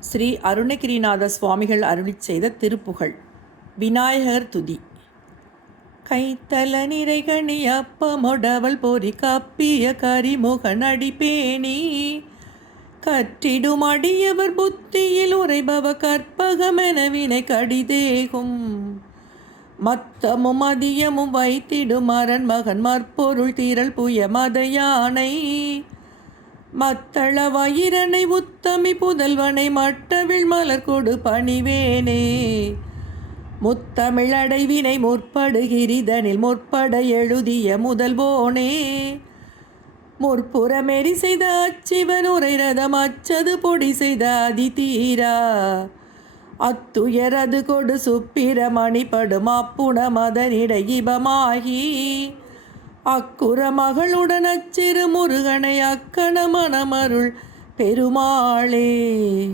ஸ்ரீ அருணகிரிநாத சுவாமிகள் அருளிச் செய்த திருப்புகழ். விநாயகர் துதி. கைத்தல நிறைகணி அப்பமொடவள் பொறி கப்பிய கரிமுகன் அடிப்பேணி கற்றிடும் அடியவர் புத்தியில் உரைபவ கற்பகமென வினை கடிதேகும். மத்தமும் அதியமும் வைத்திடும் அரண் மகன் மற்பொருள் தீரல் புய மத யானை. மத்தள வயிரனை உத்தமி புதல்வனை மட்டவிழ் மலர் கொடு பணிவேனே. முத்தமிழடைவினை முற்படுகிரிதனில் முற்பட எழுதிய முதல்வோனே. முற்புறமெறி செய்த அச்சிவன் உரை ரதம் அச்சது பொடி செய்த அதி தீரா அத்துயரது கொடு சுப்பிரமணி படும் அப்புண மதனிடை இபமாகி அக்குற மகளுடன் அச்சிறு முருகனை அக்கண மணமருள் பெருமாளே.